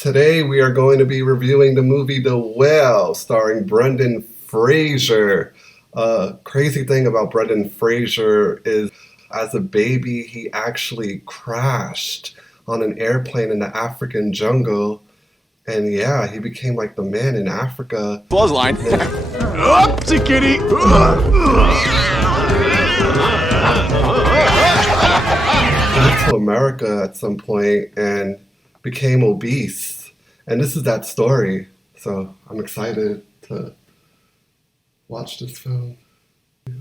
Today we are going to be reviewing the movie The Whale, starring Brendan Fraser. Crazy thing about Brendan Fraser is, as a baby, he actually crashed on an airplane in the African jungle. And yeah, he became like the man in Africa. Buzzline. Oopsie kitty. Moved to America at some point and became obese. And this is that story. So I'm excited to watch this film.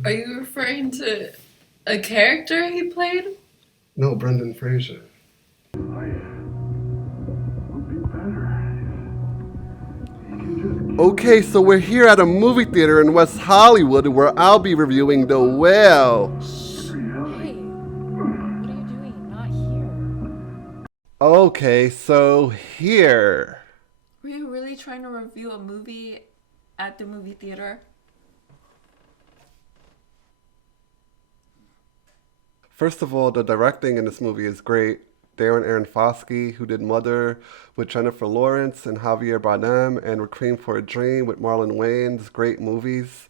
Are you referring to a character he played? No, Brendan Fraser. Okay, so we're here at a movie theater in West Hollywood where I'll be reviewing The Whale. Hey, what are you doing? Not here. Okay, so here. Were you really trying to review a movie at the movie theater? First of all, the directing in this movie is great. Darren Aronofsky, who did Mother with Jennifer Lawrence and Javier Bardem, and Requiem for a Dream with Marlon Wayans, great movies.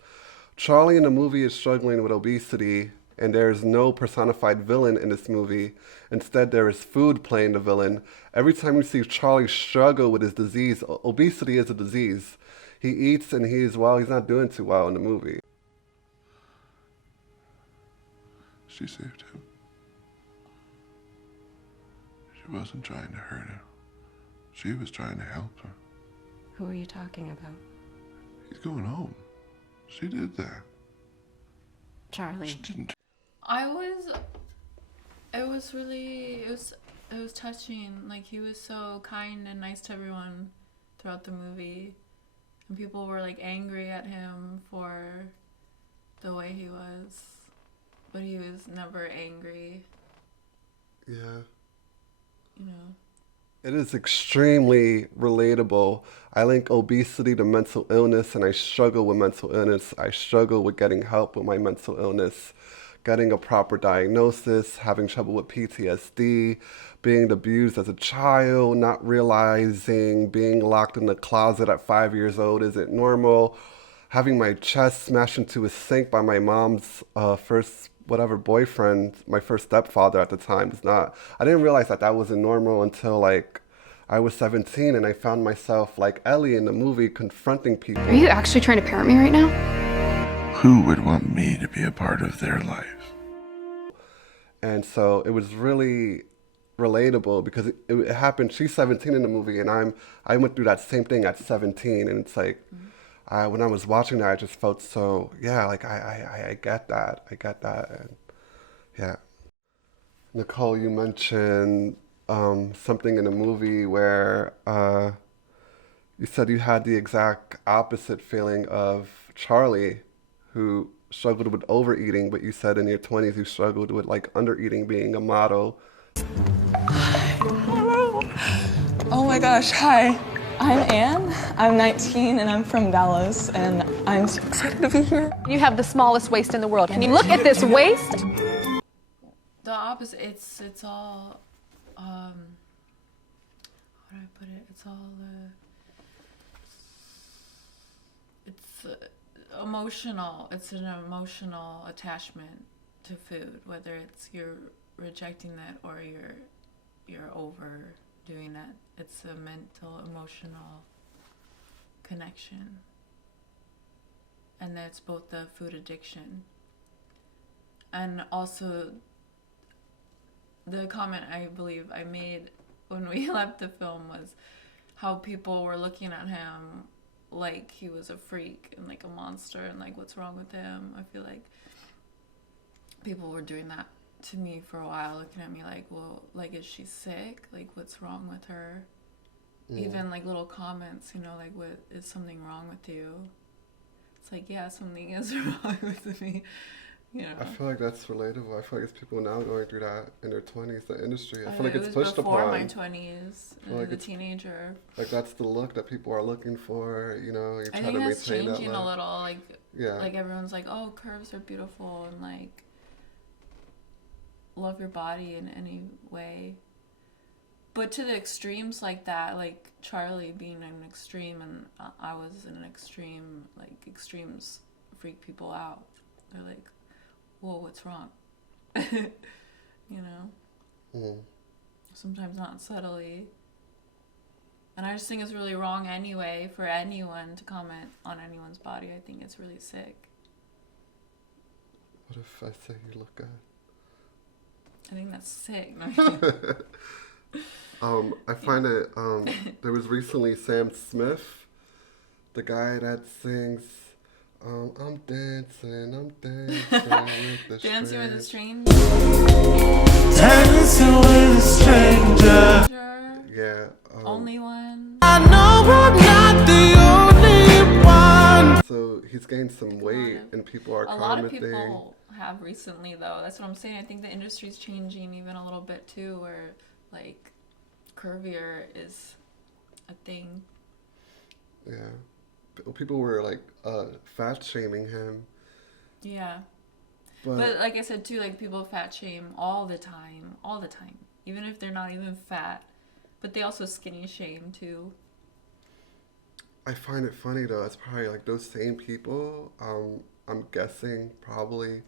Charlie in the movie is struggling with obesity, and there is no personified villain in this movie. Instead, there is food playing the villain. Every time you see Charlie struggle with his disease, obesity is a disease. He eats and he's not doing too well in the movie. She saved him. She wasn't trying to hurt him. She was trying to help him. Who are you talking about? He's going home. She did that. Charlie. She didn't. It was touching. Like, he was so kind and nice to everyone throughout the movie. And people were like angry at him for the way he was. But he was never angry, Yeah. you know. It is extremely relatable. I link obesity to mental illness, and I struggle with mental illness. I struggle with getting help with my mental illness, getting a proper diagnosis, having trouble with PTSD, being abused as a child, not realizing being locked in the closet at 5 years old isn't normal, having my chest smashed into a sink by my mom's first boyfriend, my first stepfather at the time. I didn't realize that wasn't normal until like I was 17, and I found myself like Ellie in the movie confronting people. Are you actually trying to parent me right now? Who would want me to be a part of their life? And so it was really relatable because it happened. She's 17 in the movie, and I went through that same thing at 17, and it's like, when I was watching that, I just felt so, like I get that. I get that. And yeah. Nicole, you mentioned something in the movie where you said you had the exact opposite feeling of Charlie, who struggled with overeating, but you said in your 20s you struggled with like undereating, being a model. Oh my gosh, hi. I'm Anne. I'm 19 and I'm from Dallas, and I'm so excited to be here. You have the smallest waist in the world. Can you look at this waist? The opposite. It's all. How do I put it? It's all. Emotional. It's an emotional attachment to food, whether it's you're rejecting that or you're overdoing that. It's a mental, emotional connection. And that's both the food addiction and also the comment I believe I made when we left the film was how people were looking at him like he was a freak and like a monster and like what's wrong with him. I feel like people were doing that to me for a while, looking at me like, well, like, is she sick? Like, what's wrong with her? Even like little comments, like, what is something wrong with you? It's like, yeah, something is wrong with me. I feel like that's relatable. I feel like it's people now going through that in their 20s, the industry. I feel like it it's was pushed before upon. my 20s, Like as a teenager. Like that's the look that people are looking for. You I try think to that's maintain that changing look. a little. Like, Yeah. like everyone's like, oh, curves are beautiful, and like, love your body in any way. But to the extremes like that, like Charlie being an extreme and I was in an extreme, like extremes freak people out. They're like, whoa, what's wrong? You know? Mm. Sometimes not subtly. And I just think it's really wrong anyway for anyone to comment on anyone's body. I think it's really sick. What if I say you look good? I think that's sick. I find it, there was recently Sam Smith, the guy that sings, I'm dancing with the Dancing with a strange. stranger. Dancing with a stranger. Yeah. Only one. I know I'm not the only one. So he's gained some weight and people are A lot of commenting. people have recently, though. That's what I'm saying. I think the industry's changing even a little bit, too, where, like, curvier is a thing. Yeah. People were, like, fat shaming him. Yeah. But like I said, too, like, people fat shame all the time. Even if they're not even fat. But they also skinny shame, too. I find it funny, though. It's probably, like, those same people, I'm guessing, probably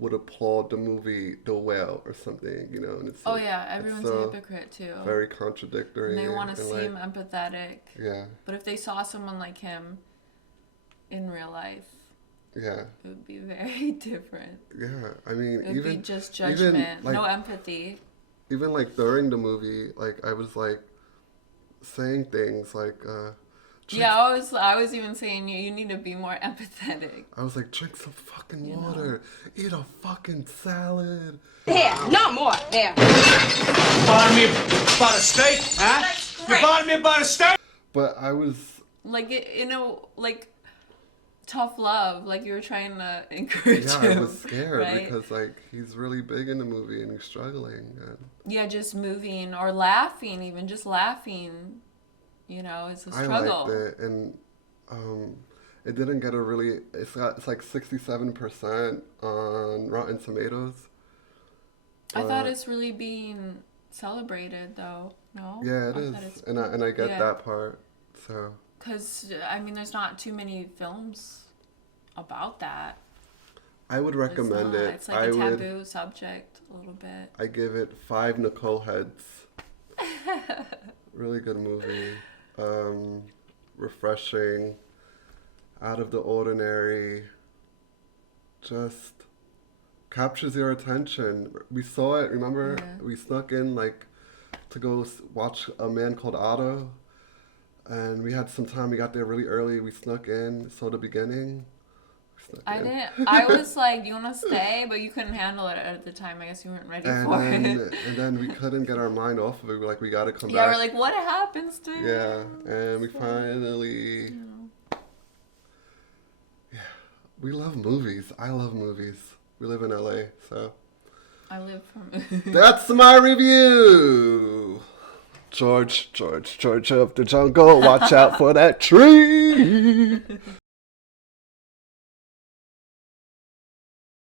would applaud the movie The Whale or something, you know? And it's Oh, like, yeah. Everyone's a hypocrite, too. Very contradictory. And they want to seem like, empathetic. Yeah. But if they saw someone like him in real life, Yeah. it would be very different. Yeah. I mean, It would even be just judgment, even, like, no empathy. even like during the movie, like I was like saying things like, Yeah, I was even saying you need to be more empathetic. I was like, drink some fucking water, eat a fucking salad. Here, no more. There. Bought me about a steak, huh? You bought me about a steak? But I was Like, you know, like, tough love. Like, you were trying to encourage yeah, him. I was scared right? because like he's really big in the movie and he's struggling. And Yeah, just moving or laughing, even just laughing, you know, is a I struggle. liked it, and it didn't get a really. It's like 67% on Rotten Tomatoes. I thought it's really being celebrated, though. No? Yeah, it I is, thought it's- and I get yeah. that part. So Because, I mean, there's not too many films about that. I would It's recommend not. it. It's like I a would. taboo subject a little bit. I give it 5 Nicole heads. Really good movie. Refreshing. Out of the ordinary. Just captures your attention. We saw it, remember? Yeah. We snuck in like to go watch A Man Called Otto. And we had some time. We got there really early. We snuck in, saw the beginning. We snuck I in. didn't. I was like, "Do you want to stay?" But you couldn't handle it at the time. I guess you weren't ready for it. And then we couldn't get our mind off of it. We're like, we gotta come Yeah, back. we're like, "What happens to?" Yeah, and we finally. Yeah, we love movies. I love movies. We live in LA, so. I live from. That's my review. George of the jungle, watch out for that tree.